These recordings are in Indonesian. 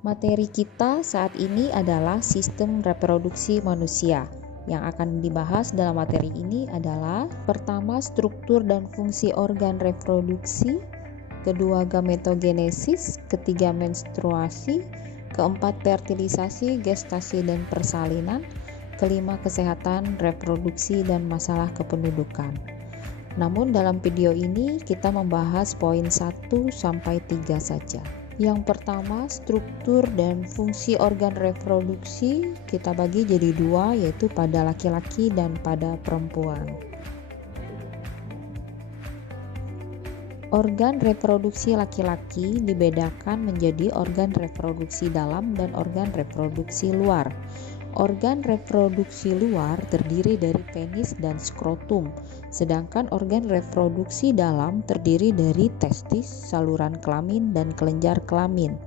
Materi kita saat ini adalah sistem reproduksi manusia. Yang akan dibahas dalam materi ini adalah pertama, struktur dan fungsi organ reproduksi, kedua, gametogenesis, ketiga, menstruasi, keempat, fertilisasi, gestasi dan persalinan, kelima, kesehatan reproduksi dan masalah kependudukan. Namun dalam video ini kita membahas poin 1 sampai 3 saja. Yang pertama, struktur dan fungsi organ reproduksi kita bagi jadi dua, yaitu pada laki-laki dan pada perempuan. Organ reproduksi laki-laki dibedakan menjadi organ reproduksi dalam dan organ reproduksi luar. Organ reproduksi luar terdiri dari penis dan skrotum, sedangkan organ reproduksi dalam terdiri dari testis, saluran kelamin, dan kelenjar kelamin.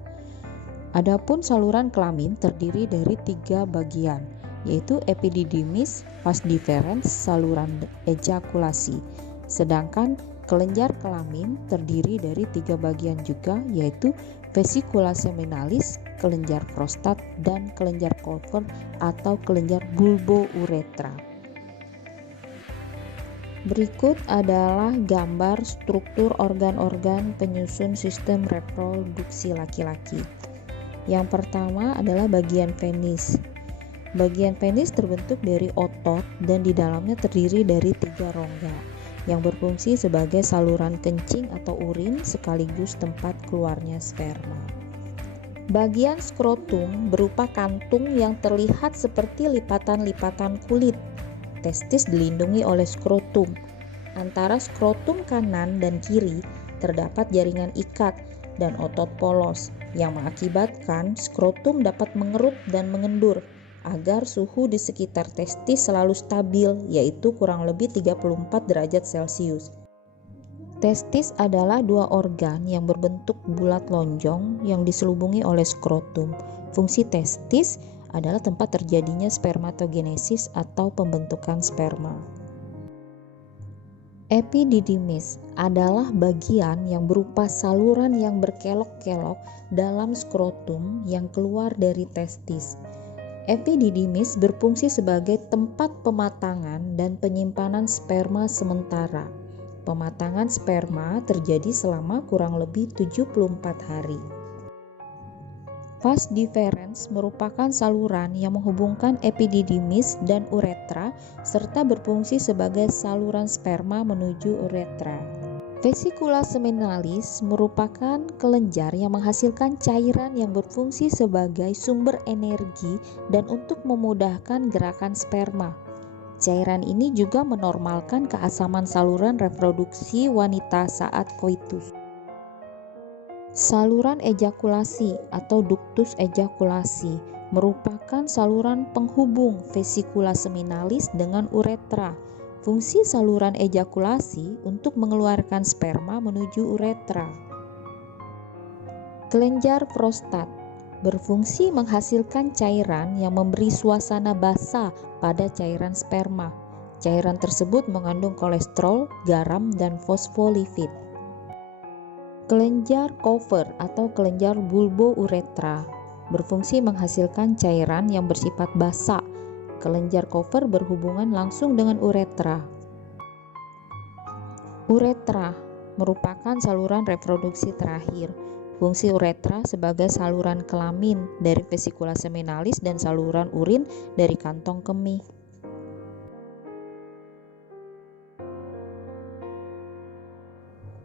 Adapun saluran kelamin terdiri dari 3 bagian, yaitu epididymis, vas deferens, saluran ejakulasi. Sedangkan kelenjar kelamin terdiri dari 3 bagian juga, yaitu vesicula seminalis, kelenjar prostat, dan kelenjar Kolfer atau kelenjar bulbouretra. Berikut adalah gambar struktur organ-organ penyusun sistem reproduksi laki-laki. Yang pertama adalah bagian penis. Bagian penis terbentuk dari otot dan di dalamnya terdiri dari 3 rongga yang berfungsi sebagai saluran kencing atau urin sekaligus tempat keluarnya sperma. Bagian skrotum berupa kantung yang terlihat seperti lipatan-lipatan kulit. Testis dilindungi oleh skrotum. Antara skrotum kanan dan kiri terdapat jaringan ikat dan otot polos yang mengakibatkan skrotum dapat mengerut dan mengendur agar suhu di sekitar testis selalu stabil, yaitu kurang lebih 34 derajat Celcius. Testis adalah 2 organ yang berbentuk bulat lonjong yang diselubungi oleh skrotum. Fungsi testis adalah tempat terjadinya spermatogenesis atau pembentukan sperma. Epididymis adalah bagian yang berupa saluran yang berkelok-kelok dalam skrotum yang keluar dari testis. Epididymis berfungsi sebagai tempat pematangan dan penyimpanan sperma sementara. Pematangan sperma terjadi selama kurang lebih 74 hari. Vas deferens merupakan saluran yang menghubungkan epididymis dan uretra serta berfungsi sebagai saluran sperma menuju uretra. Vesicula seminalis merupakan kelenjar yang menghasilkan cairan yang berfungsi sebagai sumber energi dan untuk memudahkan gerakan sperma. Cairan ini juga menormalkan keasaman saluran reproduksi wanita saat koitus. Saluran ejakulasi atau ductus ejakulasi merupakan saluran penghubung vesicula seminalis dengan uretra. Fungsi saluran ejakulasi untuk mengeluarkan sperma menuju uretra. Kelenjar prostat berfungsi menghasilkan cairan yang memberi suasana basah pada cairan sperma. Cairan tersebut mengandung kolesterol, garam, dan fosfolipid. Kelenjar Kolfer atau kelenjar bulbouretra berfungsi menghasilkan cairan yang bersifat basah. Kelenjar Kolfer berhubungan langsung dengan uretra. Uretra merupakan saluran reproduksi terakhir. Fungsi uretra sebagai saluran kelamin dari vesicula seminalis dan saluran urin dari kantong kemih.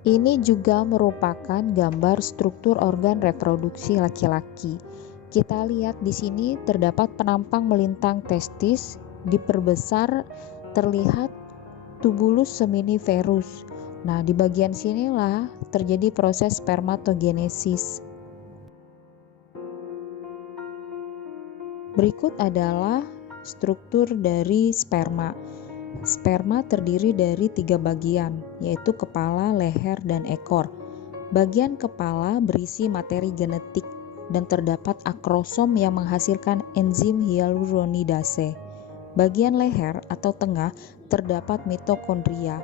Ini juga merupakan gambar struktur organ reproduksi laki-laki. Kita lihat di sini terdapat penampang melintang testis, diperbesar terlihat tubulus seminiferus. Nah, di bagian sinilah terjadi proses spermatogenesis. Berikut adalah struktur dari sperma. Sperma terdiri dari 3 bagian, yaitu kepala, leher, dan ekor. Bagian kepala berisi materi genetik dan terdapat akrosom yang menghasilkan enzim hyaluronidase. Bagian leher atau tengah terdapat mitokondria.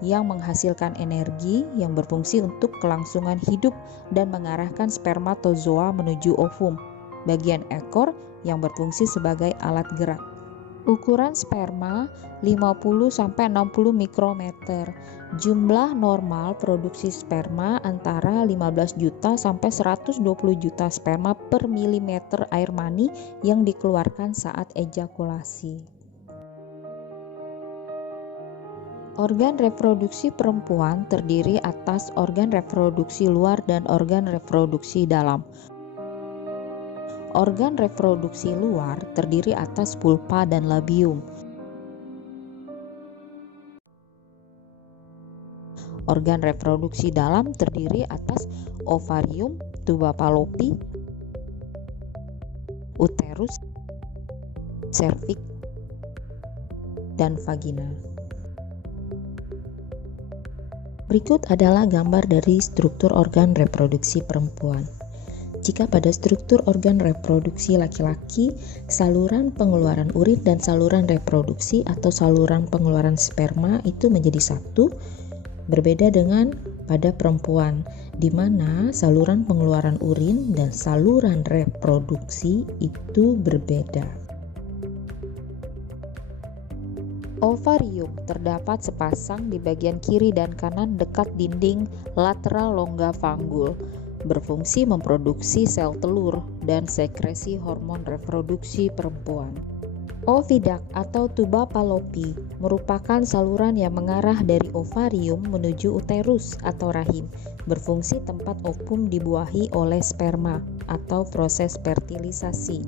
yang menghasilkan energi yang berfungsi untuk kelangsungan hidup dan mengarahkan spermatozoa menuju ovum, bagian ekor yang berfungsi sebagai alat gerak. Ukuran sperma 50-60 mikrometer. Jumlah normal produksi sperma antara 15 juta sampai 120 juta sperma per milimeter air mani yang dikeluarkan saat ejakulasi. Organ reproduksi perempuan terdiri atas organ reproduksi luar dan organ reproduksi dalam. Organ reproduksi luar terdiri atas pulpa dan labium. Organ reproduksi dalam terdiri atas ovarium, tuba fallopi, uterus, serviks, dan vagina. Berikut adalah gambar dari struktur organ reproduksi perempuan. Jika pada struktur organ reproduksi laki-laki, saluran pengeluaran urin dan saluran reproduksi atau saluran pengeluaran sperma itu menjadi satu, berbeda dengan pada perempuan, di mana saluran pengeluaran urin dan saluran reproduksi itu berbeda. Ovarium terdapat sepasang di bagian kiri dan kanan dekat dinding lateral longga fanggul, berfungsi memproduksi sel telur dan sekresi hormon reproduksi perempuan. Ovidak atau tuba fallopi merupakan saluran yang mengarah dari ovarium menuju uterus atau rahim, berfungsi tempat ovum dibuahi oleh sperma atau proses fertilisasi.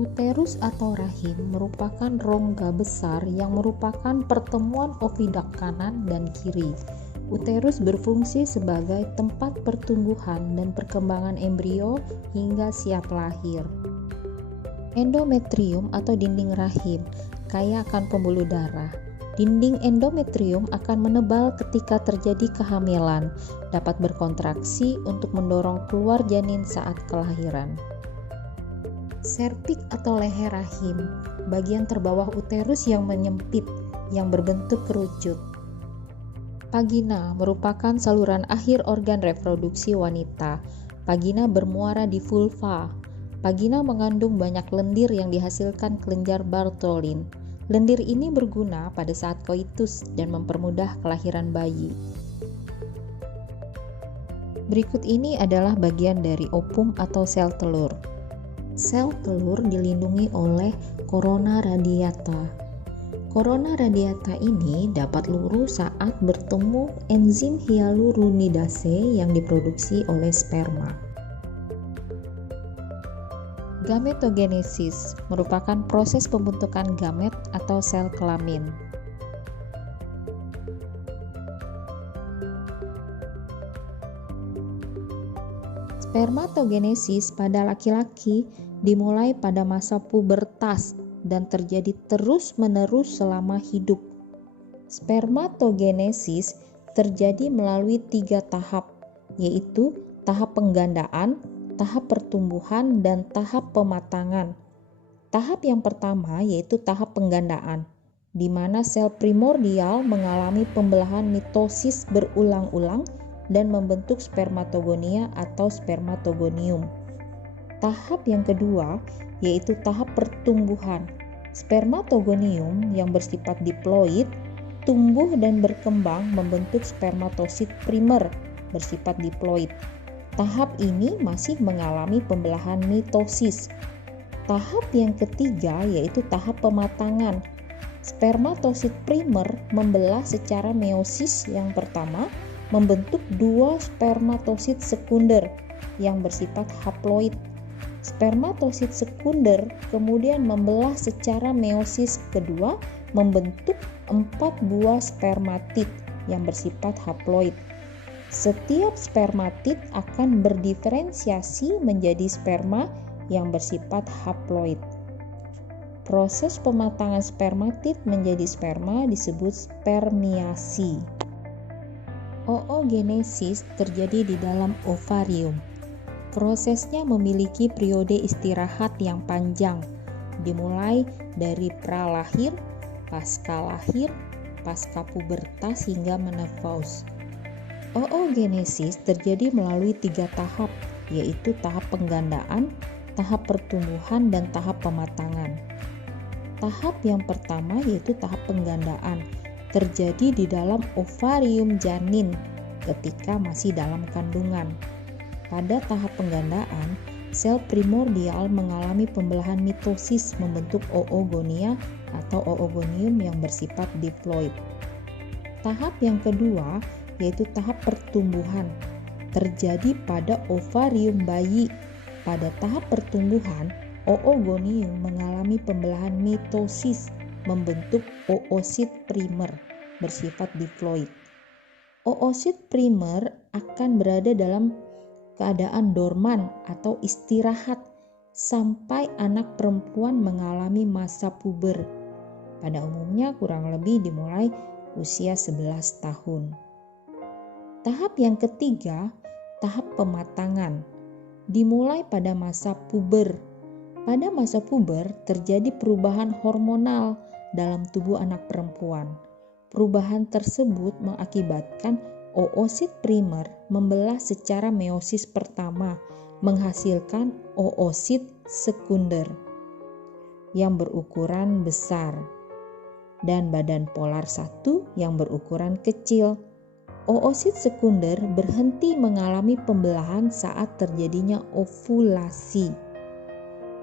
Uterus atau rahim merupakan rongga besar yang merupakan pertemuan ovidak kanan dan kiri. Uterus berfungsi sebagai tempat pertumbuhan dan perkembangan embrio hingga siap lahir. Endometrium atau dinding rahim kaya akan pembuluh darah. Dinding endometrium akan menebal ketika terjadi kehamilan, dapat berkontraksi untuk mendorong keluar janin saat kelahiran. Serviks atau leher rahim, bagian terbawah uterus yang menyempit, yang berbentuk kerucut. Vagina merupakan saluran akhir organ reproduksi wanita. Vagina bermuara di vulva. Vagina mengandung banyak lendir yang dihasilkan kelenjar Bartholin. Lendir ini berguna pada saat koitus dan mempermudah kelahiran bayi. Berikut ini adalah bagian dari ovum atau sel telur. Sel telur dilindungi oleh corona radiata. Corona radiata ini dapat lurus saat bertemu enzim hyaluronidase yang diproduksi oleh sperma. Gametogenesis merupakan proses pembentukan gamet atau sel kelamin. Spermatogenesis pada laki-laki dimulai pada masa pubertas dan terjadi terus-menerus selama hidup. Spermatogenesis terjadi melalui 3 tahap, yaitu tahap penggandaan, tahap pertumbuhan, dan tahap pematangan. Tahap yang pertama yaitu tahap penggandaan, di mana sel primordial mengalami pembelahan mitosis berulang-ulang dan membentuk spermatogonia atau spermatogonium. Tahap yang kedua yaitu tahap pertumbuhan. Spermatogonium yang bersifat diploid tumbuh dan berkembang membentuk spermatosit primer bersifat diploid. Tahap ini masih mengalami pembelahan mitosis. Tahap yang ketiga yaitu tahap pematangan. Spermatosit primer membelah secara meiosis yang pertama membentuk 2 spermatosit sekunder yang bersifat haploid. Spermatosit sekunder kemudian membelah secara meiosis kedua membentuk 4 buah spermatid yang bersifat haploid. Setiap spermatid akan berdiferensiasi menjadi sperma yang bersifat haploid. Proses pematangan spermatid menjadi sperma disebut spermiasi. Oogenesis terjadi di dalam ovarium. Prosesnya memiliki periode istirahat yang panjang, dimulai dari pralahir, pasca lahir, pasca pubertas hingga menopause. Oogenesis terjadi melalui 3 tahap, yaitu tahap penggandaan, tahap pertumbuhan, dan tahap pematangan. Tahap yang pertama yaitu tahap penggandaan, terjadi di dalam ovarium janin ketika masih dalam kandungan. Pada tahap penggandaan, sel primordial mengalami pembelahan mitosis membentuk oogonia atau oogonium yang bersifat diploid. Tahap yang kedua yaitu tahap pertumbuhan, terjadi pada ovarium bayi. Pada tahap pertumbuhan, oogonium mengalami pembelahan mitosis membentuk oosit primer bersifat diploid. Oosit primer akan berada dalam keadaan dorman atau istirahat sampai anak perempuan mengalami masa puber. Pada umumnya kurang lebih dimulai usia 11 tahun. Tahap yang ketiga, tahap pematangan, dimulai pada masa puber. Pada masa puber terjadi perubahan hormonal dalam tubuh anak perempuan. Perubahan tersebut mengakibatkan oosit primer membelah secara meiosis pertama, menghasilkan oosit sekunder yang berukuran besar dan badan polar 1 yang berukuran kecil. Oosit sekunder berhenti mengalami pembelahan saat terjadinya ovulasi.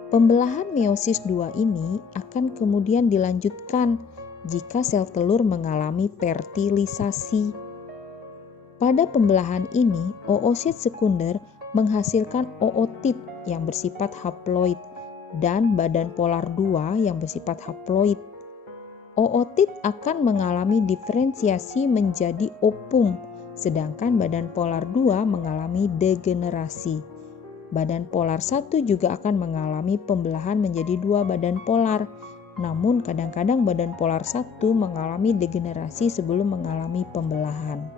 Pembelahan meiosis 2 ini akan kemudian dilanjutkan jika sel telur mengalami fertilisasi. Pada pembelahan ini, oosit sekunder menghasilkan ootit yang bersifat haploid dan badan polar 2 yang bersifat haploid. Ootit akan mengalami diferensiasi menjadi ovum, sedangkan badan polar 2 mengalami degenerasi. Badan polar 1 juga akan mengalami pembelahan menjadi 2 badan polar, namun kadang-kadang badan polar 1 mengalami degenerasi sebelum mengalami pembelahan.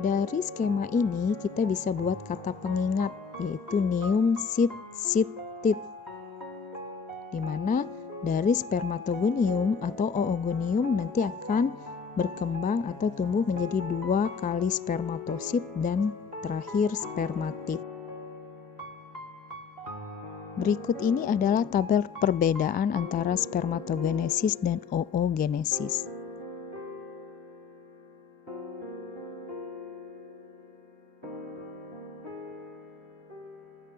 Dari skema ini kita bisa buat kata pengingat, yaitu neum sit sit tit, di mana dari spermatogonium atau oogonium nanti akan berkembang atau tumbuh menjadi 2 kali spermatosit dan terakhir spermatid. Berikut ini adalah tabel perbedaan antara spermatogenesis dan oogenesis.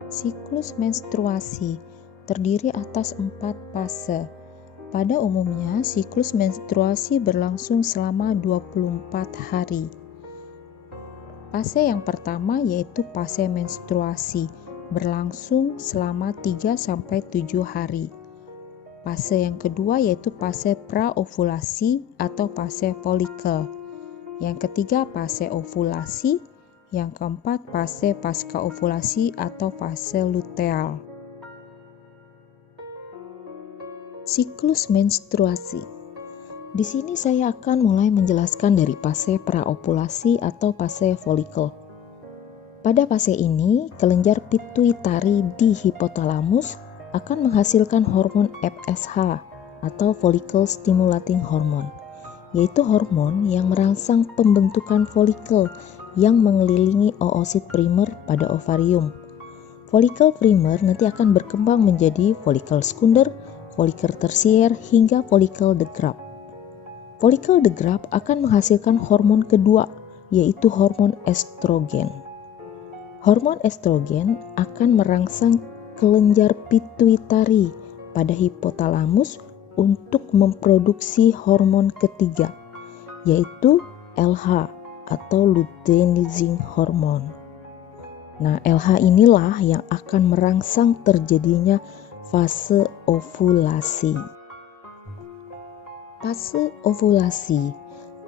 Siklus menstruasi terdiri atas 4 fase. Pada umumnya, siklus menstruasi berlangsung selama 24 hari. Fase yang pertama yaitu fase menstruasi, berlangsung selama 3-7 hari. Fase yang kedua yaitu fase praovulasi atau fase folikel. Yang ketiga fase ovulasi, yang keempat fase pasca ovulasi atau fase luteal. Siklus menstruasi. Di sini saya akan mulai menjelaskan dari fase praovulasi atau fase folikel. Pada fase ini, kelenjar pituitari di hipotalamus akan menghasilkan hormon FSH atau follicle stimulating hormone, yaitu hormon yang merangsang pembentukan folikel yang mengelilingi oosit primer pada ovarium. Folikel primer nanti akan berkembang menjadi folikel sekunder, folikel tersier hingga folikel de Graaf. Folikel de Graaf akan menghasilkan hormon kedua, yaitu hormon estrogen. Hormon estrogen akan merangsang kelenjar pituitari pada hipotalamus untuk memproduksi hormon ketiga, yaitu LH atau luteinizing hormone. Nah, LH inilah yang akan merangsang terjadinya fase ovulasi. Fase ovulasi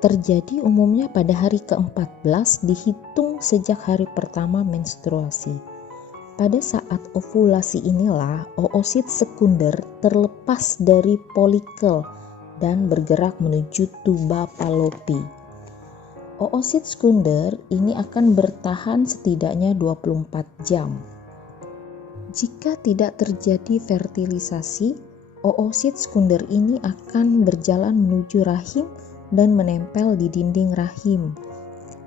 terjadi umumnya pada hari ke-14 dihitung sejak hari pertama menstruasi. Pada saat ovulasi inilah oosit sekunder terlepas dari folikel dan bergerak menuju tuba Fallopi. Oosit sekunder ini akan bertahan setidaknya 24 jam. Jika tidak terjadi fertilisasi, oosit sekunder ini akan berjalan menuju rahim dan menempel di dinding rahim.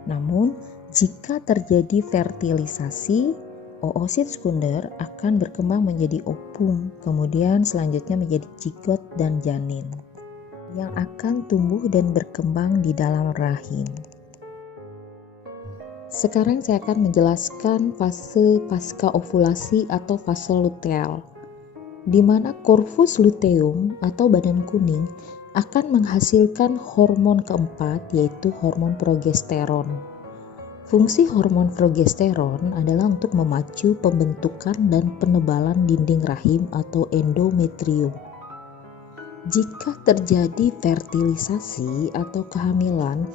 Namun, jika terjadi fertilisasi, oosit sekunder akan berkembang menjadi ovum, kemudian selanjutnya menjadi zigot dan janin yang akan tumbuh dan berkembang di dalam rahim. Sekarang saya akan menjelaskan fase pasca ovulasi atau fase luteal, di mana corpus luteum atau badan kuning akan menghasilkan hormon keempat, yaitu hormon progesteron. Fungsi hormon progesteron adalah untuk memacu pembentukan dan penebalan dinding rahim atau endometrium. Jika terjadi fertilisasi atau kehamilan,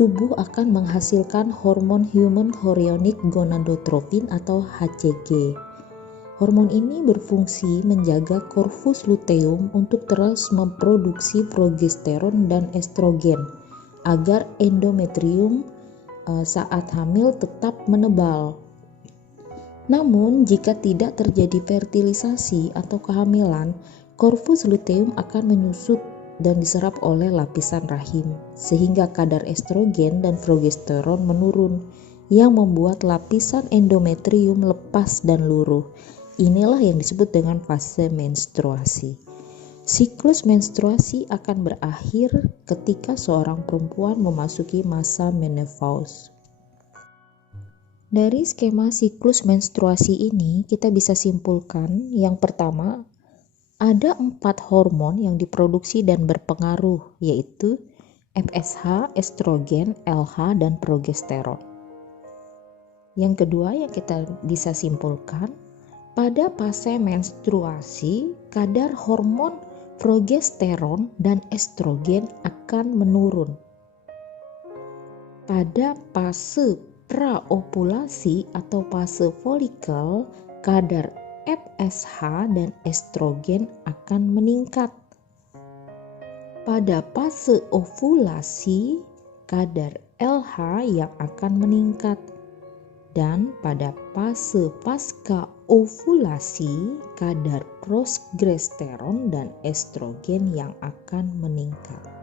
tubuh akan menghasilkan hormon human chorionic gonadotropin atau HCG. Hormon ini berfungsi menjaga corpus luteum untuk terus memproduksi progesteron dan estrogen agar endometrium saat hamil tetap menebal. Namun, jika tidak terjadi fertilisasi atau kehamilan, corpus luteum akan menyusut dan diserap oleh lapisan rahim, sehingga kadar estrogen dan progesteron menurun, yang membuat lapisan endometrium lepas dan luruh. Inilah yang disebut dengan fase menstruasi. Siklus menstruasi akan berakhir ketika seorang perempuan memasuki masa menopause. Dari skema siklus menstruasi ini, kita bisa simpulkan yang pertama, ada 4 hormon yang diproduksi dan berpengaruh, yaitu FSH, estrogen, LH, dan progesteron. Yang kedua yang kita bisa simpulkan, pada fase menstruasi, kadar hormon progesteron dan estrogen akan menurun. Pada fase praovulasi atau fase folikel, kadar FSH dan estrogen akan meningkat. Pada fase ovulasi, kadar LH yang akan meningkat. Dan pada fase pasca ovulasi, kadar progesteron dan estrogen yang akan meningkat.